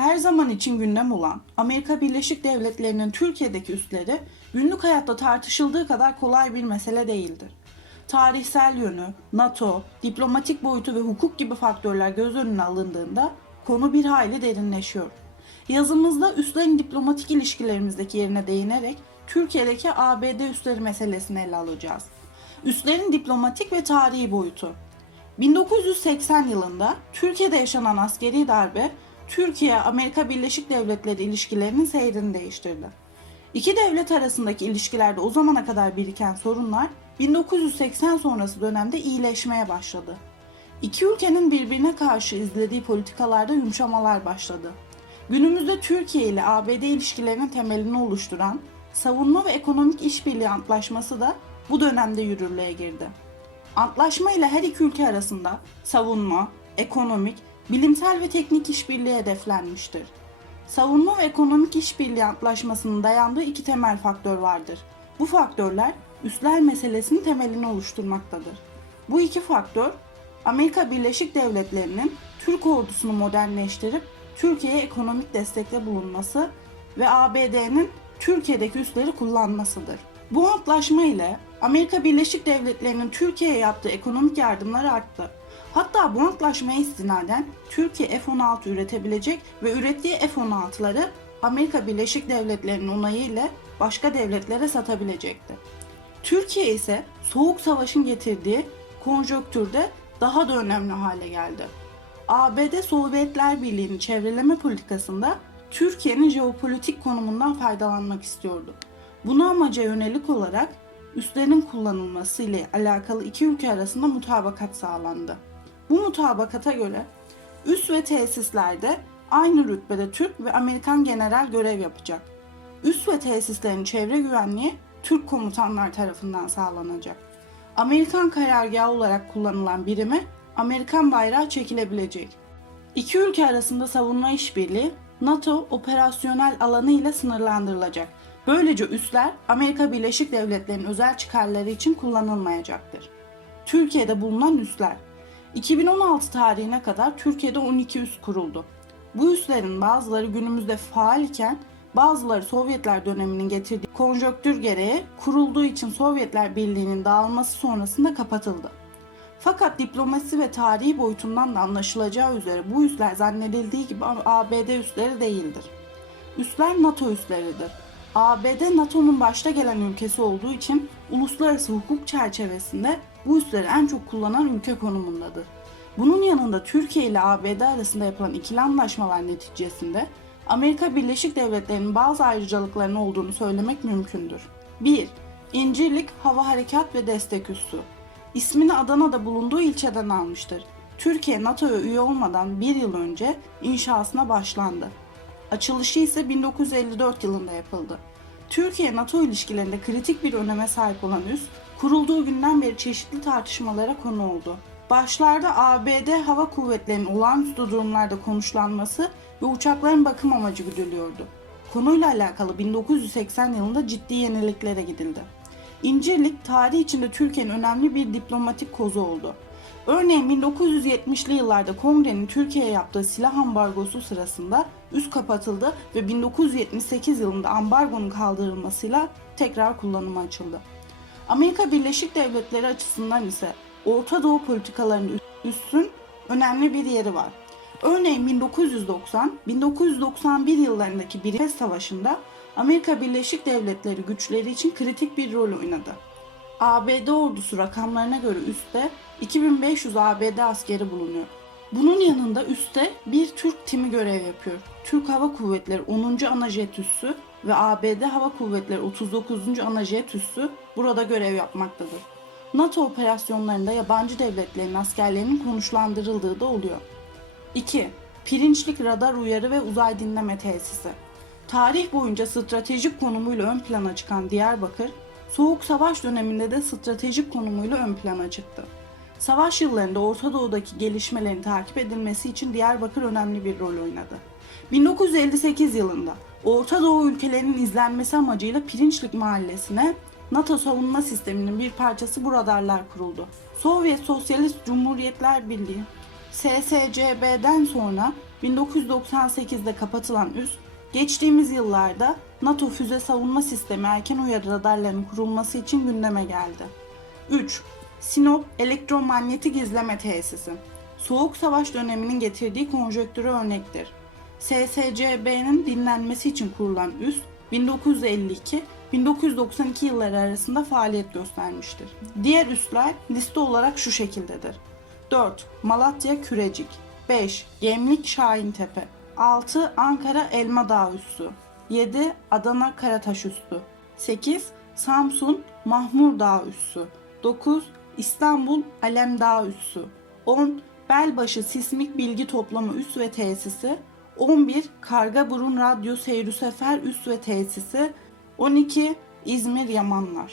Her zaman için gündem olan Amerika Birleşik Devletleri'nin Türkiye'deki üsleri günlük hayatta tartışıldığı kadar kolay bir mesele değildir. Tarihsel yönü, NATO, diplomatik boyutu ve hukuk gibi faktörler göz önüne alındığında konu bir hayli derinleşiyor. Yazımızda üslerin diplomatik ilişkilerimizdeki yerine değinerek Türkiye'deki ABD üsleri meselesini ele alacağız. Üslerin diplomatik ve tarihi boyutu. 1980 yılında Türkiye'de yaşanan askeri darbe Türkiye-Amerika Birleşik Devletleri ilişkilerinin seyrini değiştirdi. İki devlet arasındaki ilişkilerde o zamana kadar biriken sorunlar 1980 sonrası dönemde iyileşmeye başladı. İki ülkenin birbirine karşı izlediği politikalarda yumuşamalar başladı. Günümüzde Türkiye ile ABD ilişkilerinin temelini oluşturan Savunma ve Ekonomik İşbirliği Antlaşması da bu dönemde yürürlüğe girdi. Antlaşma ile her iki ülke arasında savunma, ekonomik, bilimsel ve teknik işbirliği hedeflenmiştir. Savunma ve ekonomik işbirliği antlaşmasının dayandığı iki temel faktör vardır. Bu faktörler üsler meselesinin temelini oluşturmaktadır. Bu iki faktör Amerika Birleşik Devletleri'nin Türk ordusunu modernleştirip Türkiye'ye ekonomik destekte bulunması ve ABD'nin Türkiye'deki üsleri kullanmasıdır. Bu antlaşma ile Amerika Birleşik Devletleri'nin Türkiye'ye yaptığı ekonomik yardımlar arttı. Hatta bu antlaşmaya istinaden Türkiye F-16 üretebilecek ve ürettiği F-16'ları Amerika Birleşik Devletleri'nin onayı ile başka devletlere satabilecekti. Türkiye ise Soğuk Savaş'ın getirdiği konjonktürde daha da önemli hale geldi. ABD Sovyetler Birliği'nin çevreleme politikasında Türkiye'nin jeopolitik konumundan faydalanmak istiyordu. Buna amaca yönelik olarak üslerin kullanılması ile alakalı iki ülke arasında mutabakat sağlandı. Bu mutabakata göre üs ve tesislerde aynı rütbede Türk ve Amerikan general görev yapacak. Üs ve tesislerin çevre güvenliği Türk komutanlar tarafından sağlanacak. Amerikan karargahı olarak kullanılan birime Amerikan bayrağı çekilebilecek. İki ülke arasında savunma işbirliği NATO operasyonel alanı ile sınırlandırılacak. Böylece üsler Amerika Birleşik Devletleri'nin özel çıkarları için kullanılmayacaktır. Türkiye'de bulunan üsler 2016 tarihine kadar Türkiye'de 12 üs kuruldu. Bu üslerin bazıları günümüzde faal iken bazıları Sovyetler döneminin getirdiği konjonktür gereği kurulduğu için Sovyetler Birliği'nin dağılması sonrasında kapatıldı. Fakat diplomasi ve tarihi boyutundan da anlaşılacağı üzere bu üsler zannedildiği gibi ABD üsleri değildir. Üsler NATO üsleridir. ABD NATO'nun başta gelen ülkesi olduğu için uluslararası hukuk çerçevesinde bu üsleri en çok kullanan ülke konumundadır. Bunun yanında Türkiye ile ABD arasında yapılan ikili anlaşmalar neticesinde Amerika Birleşik Devletleri'nin bazı ayrıcalıklarının olduğunu söylemek mümkündür. 1. İncirlik Hava Harekat ve Destek Üssü İsmini Adana'da bulunduğu ilçeden almıştır. Türkiye NATO'ya üye olmadan bir yıl önce inşasına başlandı. Açılışı ise 1954 yılında yapıldı. Türkiye-NATO ilişkilerinde kritik bir öneme sahip olan üs, kurulduğu günden beri çeşitli tartışmalara konu oldu. Başlarda ABD Hava Kuvvetleri'nin olağanüstü durumlarda konuşlanması ve uçakların bakım amacı güdülüyordu. Konuyla alakalı 1980 yılında ciddi yeniliklere gidildi. İncirlik tarih içinde Türkiye'nin önemli bir diplomatik kozu oldu. Örneğin 1970'li yıllarda kongrenin Türkiye'ye yaptığı silah ambargosu sırasında üst kapatıldı ve 1978 yılında ambargonun kaldırılmasıyla tekrar kullanıma açıldı. Amerika Birleşik Devletleri açısından ise Orta Doğu politikalarının üstün önemli bir yeri var. Örneğin 1990-1991 yıllarındaki bir Savaşı'nda Amerika Birleşik Devletleri güçleri için kritik bir rol oynadı. ABD ordusu rakamlarına göre üstte 2500 ABD askeri bulunuyor. Bunun yanında üstte bir Türk timi görev yapıyor. Türk Hava Kuvvetleri 10. Anajet Üssü ve ABD Hava Kuvvetleri 39. Anajet Üssü burada görev yapmaktadır. NATO operasyonlarında yabancı devletlerin askerlerinin konuşlandırıldığı da oluyor. 2. Pirinçlik radar uyarı ve uzay dinleme tesisi. Tarih boyunca stratejik konumuyla ön plana çıkan Diyarbakır, Soğuk Savaş döneminde de stratejik konumuyla ön plana çıktı. Savaş yıllarında Orta Doğu'daki gelişmelerin takip edilmesi için Diyarbakır önemli bir rol oynadı. 1958 yılında Orta Doğu ülkelerinin izlenmesi amacıyla Pirinçlik Mahallesi'ne NATO savunma sisteminin bir parçası bu radarlar kuruldu. Sovyet Sosyalist Cumhuriyetler Birliği SSCB'den sonra 1998'de kapatılan üs, geçtiğimiz yıllarda NATO füze savunma sistemi erken uyarı radarlarının kurulması için gündeme geldi. 3. Sinop Elektromanyetik İzleme Tesisi. Soğuk Savaş döneminin getirdiği konjöktürü örnektir. SSCB'nin dinlenmesi için kurulan üs 1952-1992 yılları arasında faaliyet göstermiştir. Diğer üsler liste olarak şu şekildedir. 4. Malatya Kürecik 5. Gemlik Şahintepe 6. Ankara Elma Dağı Üssü 7. Adana Karataş Üssü 8. Samsun Mahmur Dağı Üssü 9. İstanbul Alem Dağı Üssü 10. Belbaşı Sismik Bilgi Toplama Üs ve Tesisi 11. Karga Burun Radyo Seyri Sefer Üs ve Tesisi 12. İzmir Yamanlar